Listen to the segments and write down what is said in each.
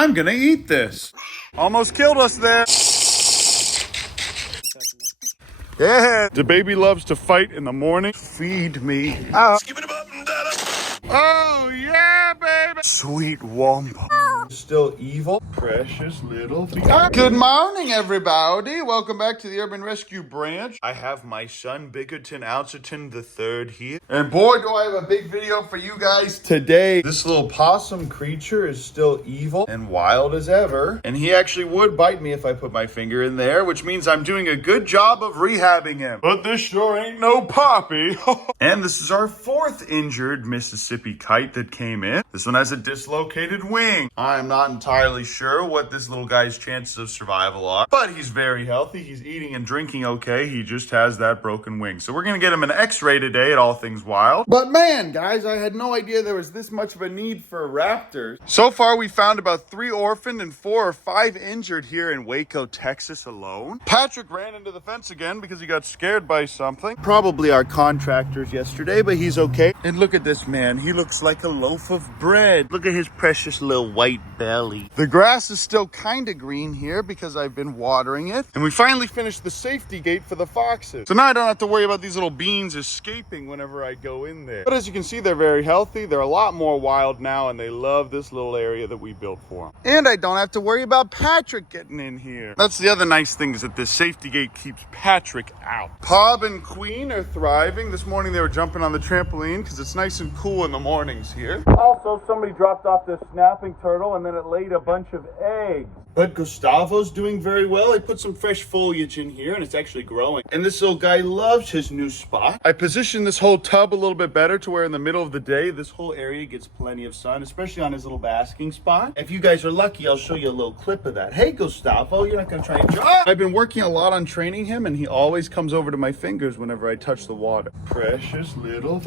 I'm gonna eat this. Almost killed us there. Yeah, the baby loves to fight in the morning. Feed me. Oh, yeah, baby. Sweet Wampa. Still evil. Precious little Good morning, everybody. Welcome back to the Urban Rescue Branch. I have my son, Biggerton Alcerton III here. And boy, do I have a big video for you guys today. This little possum creature is still evil and wild as ever. And he actually would bite me if I put my finger in there, which means I'm doing a good job of rehabbing him. But this sure ain't no poppy. And this is our fourth injured Mississippi kite that came in. This one has a dislocated wing. I'm not entirely sure what this little guy's chances of survival are, but he's very healthy. He's eating and drinking okay. He just has that broken wing. So we're gonna get him an x-ray today at All Things Wild. But man, guys, I had no idea there was this much of a need for raptors. So far, we found about 3 orphaned and 4 or 5 injured here in Waco, Texas alone. Patrick ran into the fence again because he got scared by something. Probably our contractors yesterday, but he's okay. And look at this man. He looks like a loaf of bread. Look at his precious little white belly. The grass is still kind of green here because I've been watering it. And we finally finished the safety gate for the foxes. So now I don't have to worry about these little beans escaping whenever I go in there. But as you can see, they're very healthy. They're a lot more wild now, and they love this little area that we built for them. And I don't have to worry about Patrick getting in here. That's the other nice thing, is that this safety gate keeps Patrick out. Pob and Queen are thriving. This morning they were jumping on the trampoline because it's nice and cool in the mornings here. Also, somebody dropped off this snapping turtle and then it laid a bunch of eggs. But Gustavo's doing very well. I put some fresh foliage in here and it's actually growing. And this little guy loves his new spot. I positioned this whole tub a little bit better to where in the middle of the day, this whole area gets plenty of sun, especially on his little basking spot. If you guys are lucky, I'll show you a little clip of that. Hey, Gustavo, you're not gonna try and jump. I've been working a lot on training him and he always comes over to my fingers whenever I touch the water. Precious little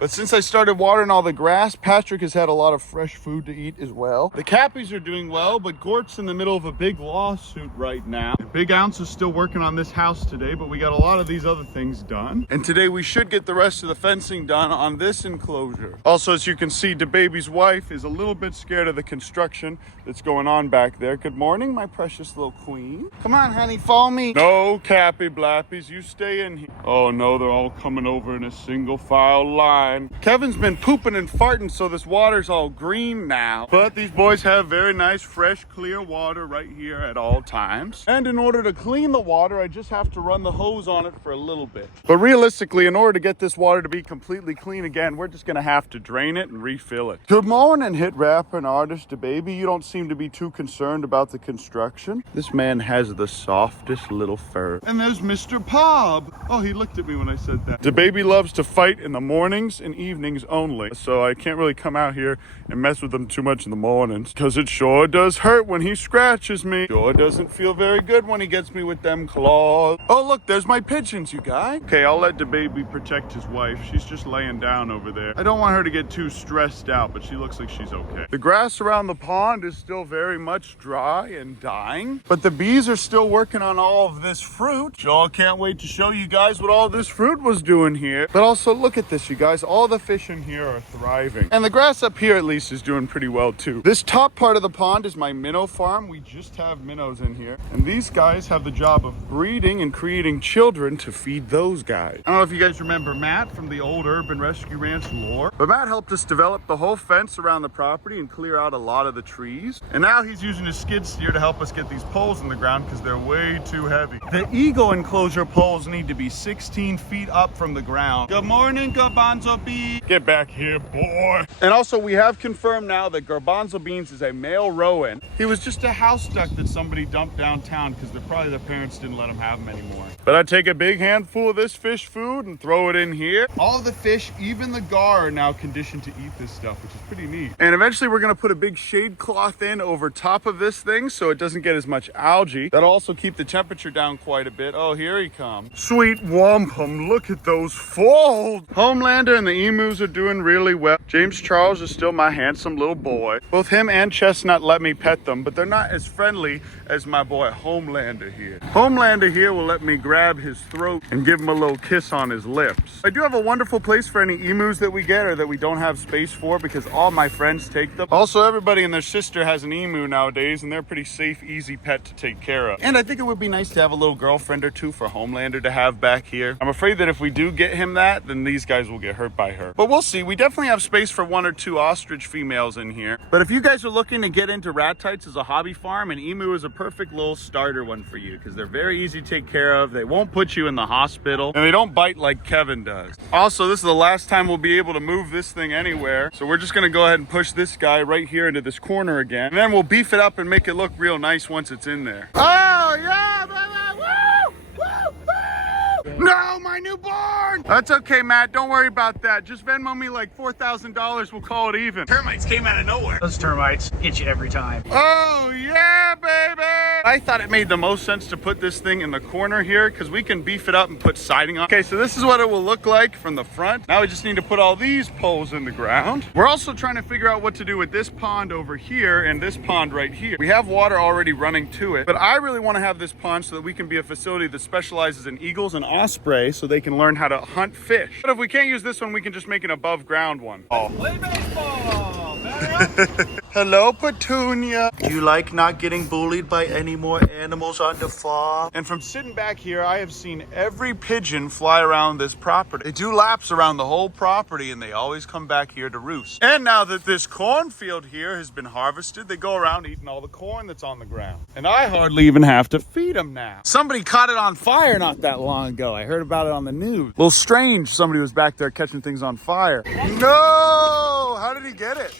But since I started watering all the grass, Patrick has had a lot of fresh food to eat as well. The Cappies are doing well, but Gort's in the middle of a big lawsuit right now. Big Ounce is still working on this house today, but we got a lot of these other things done. And today we should get the rest of the fencing done on this enclosure. Also, as you can see, DeBaby's wife is a little bit scared of the construction that's going on back there. Good morning, my precious little queen. Come on, honey, follow me. No, Cappy Blappies, you stay in here. Oh no, they're all coming over in a single file line. Kevin's been pooping and farting, so this water's all green now. But these boys have very nice, fresh, clear water right here at all times. And in order to clean the water, I just have to run the hose on it for a little bit. But realistically, in order to get this water to be completely clean again, we're just gonna have to drain it and refill it. Good morning, hit rapper and artist DeBaby. You don't seem to be too concerned about the construction. This man has the softest little fur. And there's Mr. Pob. Oh, he looked at me when I said that. DeBaby loves to fight in the mornings and evenings only, so I can't really come out here and mess with him too much in the mornings, because it sure does hurt when he scratches me. Sure doesn't feel very good when he gets me with them claws. Oh, look, there's my pigeons, you guys. Okay, I'll let DeBaby protect his wife. She's just laying down over there. I don't want her to get too stressed out, but she looks like she's okay. The grass around the pond is still very much dry and dying, but the bees are still working on all of this fruit. Sure can't wait to show you guys what all this fruit was doing here. But also look at this, you guys. All the fish in here are thriving. And the grass up here at least is doing pretty well too. This top part of the pond is my minnow farm. We just have minnows in here. And these guys have the job of breeding and creating children to feed those guys. I don't know if you guys remember Matt from the old Urban Rescue Ranch lore, but Matt helped us develop the whole fence around the property and clear out a lot of the trees. And now he's using his skid steer to help us get these poles in the ground because they're way too heavy. The eagle enclosure poles need to be 16 feet up from the ground. Good morning, Garbanzo Bee. Get back here, boy. And also, we have confirmed now that Garbanzo Beans is a male rowan. He was just a house duck that somebody dumped downtown because probably the parents didn't let him have them anymore. But I take a big handful of this fish food and throw it in here. All the fish, even the gar, are now conditioned to eat this stuff, which is pretty neat. And eventually we're gonna put a big shade cloth in over top of this thing so it doesn't get as much algae. That'll also keep the temperature down quite a bit. Oh, here he comes. Sweet wampum, look at those folds. Homelander and the emus are doing really well. James Charles is still my handsome little boy. Both him and Chestnut let me pet them, but they're not as friendly as my boy Homelander here. Homelander here will let me grab his throat and give him a little kiss on his lips. I do have a wonderful place for any emus that we get or that we don't have space for because all my friends take them. Also, everybody and their sister has an emu nowadays, and they're a pretty safe, easy pet to take care of. And I think it would be nice to have a little girlfriend or two for Homelander to have back here. I'm afraid that if we do get him that, then these guys will get hurt by her. But we'll see. We definitely have space for 1 or 2 ostrich females in here. But if you guys are looking to get into rat tights as a hobby farm, an emu is a perfect little starter one for you because they're very easy to take care of. They won't put you in the hospital, and they don't bite like Kevin does. Also, this is the last time we'll be able to move this thing anywhere. So we're just gonna go ahead and push this guy right here into this corner again. And then we'll beef it up and make it look real nice once it's in there. Oh, yeah, baby! Woo! Woo! Woo! No, my newborn! That's okay, Matt. Don't worry about that. Just Venmo me like $4,000. We'll call it even. Termites came out of nowhere. Those termites hit you every time. Oh, yeah, baby! I thought it made the most sense to put this thing in the corner here because we can beef it up and put siding on. Okay, so this is what it will look like from the front. Now we just need to put all these poles in the ground. We're also trying to figure out what to do with this pond over here and this pond right here. We have water already running to it, but I really want to have this pond so that we can be a facility that specializes in eagles and osprey so they can learn how to hunt fish. But if we can't use this one, we can just make an above ground one. Oh. Play baseball! Hello, Petunia. Do you like not getting bullied by any more animals on the farm? And from sitting back here, I have seen every pigeon fly around this property. They do laps around the whole property, and they always come back here to roost. And now that this cornfield here has been harvested, they go around eating all the corn that's on the ground. And I hardly even have to feed them now. Somebody caught it on fire not that long ago. I heard about it on the news. A little strange somebody was back there catching things on fire. No! How did he get it?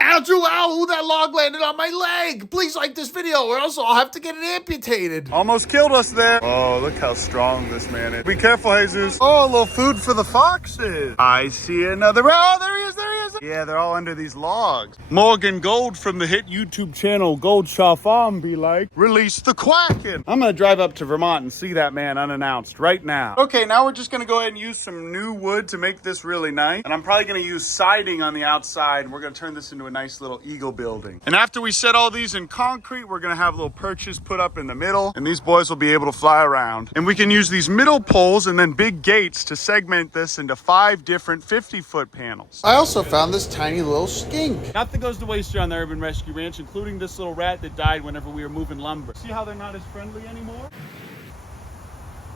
Ouch, ow, that log landed on my leg. Please like this video or else I'll have to get it amputated. Almost killed us there. Oh, look how strong this man is. Be careful, Jesus. Oh, a little food for the foxes. I see another. Oh, there he is, there he is. Yeah, they're all under these logs. Morgan Gold from the hit YouTube channel Gold Shaw Farm be like, release the Quacken. I'm gonna drive up to Vermont and see that man unannounced right now. Okay, now we're just gonna go ahead and use some new wood to make this really nice. And I'm probably gonna use siding on the outside. We're gonna turn this into a nice little eagle building. And after we set all these in concrete, we're gonna have little perches put up in the middle, and these boys will be able to fly around. And we can use these middle poles and then big gates to segment this into 5 different 50-foot panels. I also found this tiny little skink. Nothing goes to waste here on the Urban Rescue Ranch, including this little rat that died whenever we were moving lumber. See how they're not as friendly anymore?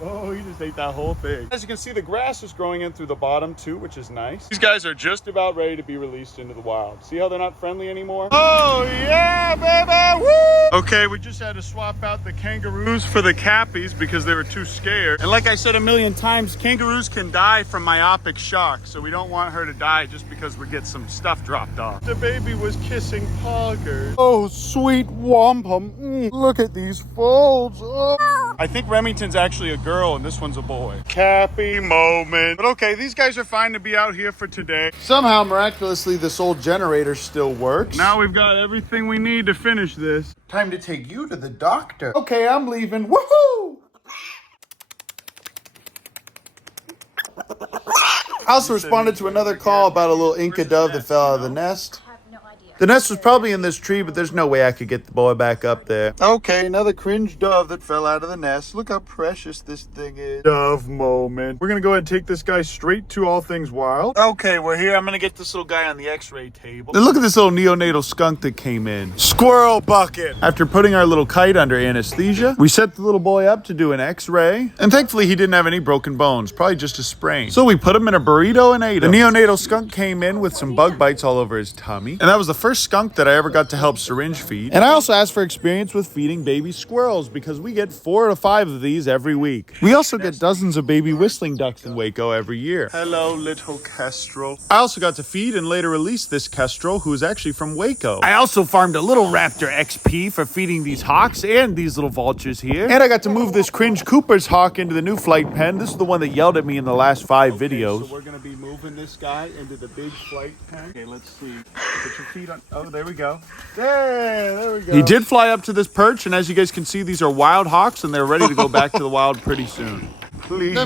Oh, he just ate that whole thing. As you can see, the grass is growing in through the bottom too, which is nice. These guys are just about ready to be released into the wild. See how they're not friendly anymore? Oh, yeah, baby! Woo! Okay, we just had to swap out the kangaroos for the cappies because they were too scared. And like I said a million times, kangaroos can die from myopic shock, so we don't want her to die just because we get some stuff dropped off. The baby was kissing poggers. Oh, sweet wampum. Look at these folds. Oh. I think Remington's actually a girl and this one's a boy. Cappy moment. But okay, these guys are fine to be out here for today. Somehow, miraculously, this old generator still works. Now we've got everything we need to finish this. Time to take you to the doctor. Okay, I'm leaving. Woohoo! I also responded to another call about a little Inca dove that fell out of the nest. The nest was probably in this tree, but there's no way I could get the boy back up there. Okay, another cringe dove that fell out of the nest. Look how precious this thing is. Dove moment. We're gonna go ahead and take this guy straight to All Things Wild. Okay, we're here. I'm gonna get this little guy on the x-ray table. And look at this little neonatal skunk that came in. Squirrel bucket. After putting our little kite under anesthesia, we set the little boy up to do an x-ray. And thankfully he didn't have any broken bones, probably just a sprain. So we put him in a burrito and ate him. The neonatal skunk came in with some bug bites all over his tummy. And that was the first skunk that I ever got to help syringe feed. And I also asked for experience with feeding baby squirrels because we get 4 to 5 of these every week. We also get dozens of baby whistling ducks in Waco every year. Hello, little kestrel. I also got to feed and later release this kestrel who is actually from Waco. I also farmed a little Raptor XP for feeding these hawks and these little vultures here. And I got to move this Cringe Cooper's hawk into the new flight pen. This is the one that yelled at me in the last 5 videos. So we're going to be moving this guy into the big flight pen. Okay, let's see. Put your feet on. Oh, there we go. There we go. He did fly up to this perch, and as you guys can see, these are wild hawks, and they're ready to go back to the wild pretty soon. Please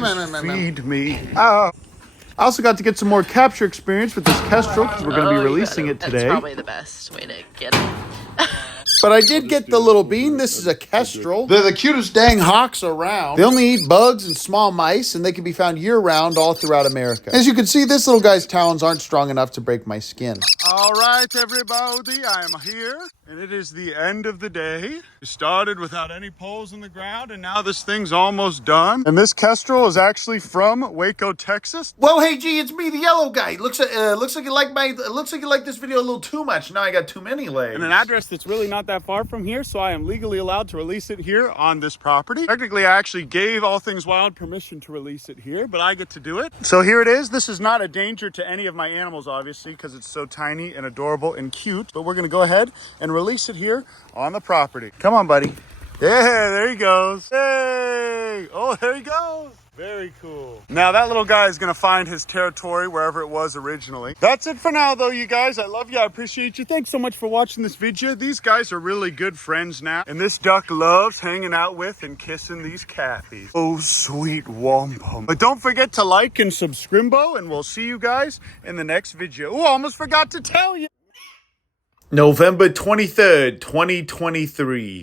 feed me. Oh. I also got to get some more capture experience with this kestrel because we're going to be releasing it today. That's probably the best way to get it. But I did get the little bean. This is a kestrel. They're the cutest dang hawks around. They only eat bugs and small mice, and they can be found year-round all throughout America. As you can see, this little guy's talons aren't strong enough to break my skin. All right, everybody, I'm here, and it is the end of the day. We started without any poles in the ground, and now this thing's almost done. And this kestrel is actually from Waco, Texas. Well, hey, G, it's me, the yellow guy. Looks like you like this video a little too much. Now I got too many legs. And an address that's really not that far from here, so I am legally allowed to release it here on this property. Technically, I actually gave All Things Wild permission to release it here, but I get to do it. So here it is. This is not a danger to any of my animals, obviously, because it's so tiny and adorable and cute, but we're gonna go ahead and release it here on the property. Come on, buddy. Yeah, there he goes. Hey! Oh, there he goes. Very cool. Now that little guy is gonna find his territory wherever it was originally. That's it for now though, you guys. I love you, I appreciate you. Thanks so much for watching this video. These guys are really good friends now. And this duck loves hanging out with and kissing these catties. Oh, sweet wampum. But don't forget to like and subscrimbo, and we'll see you guys in the next video. Oh, almost forgot to tell you. November 23rd, 2023.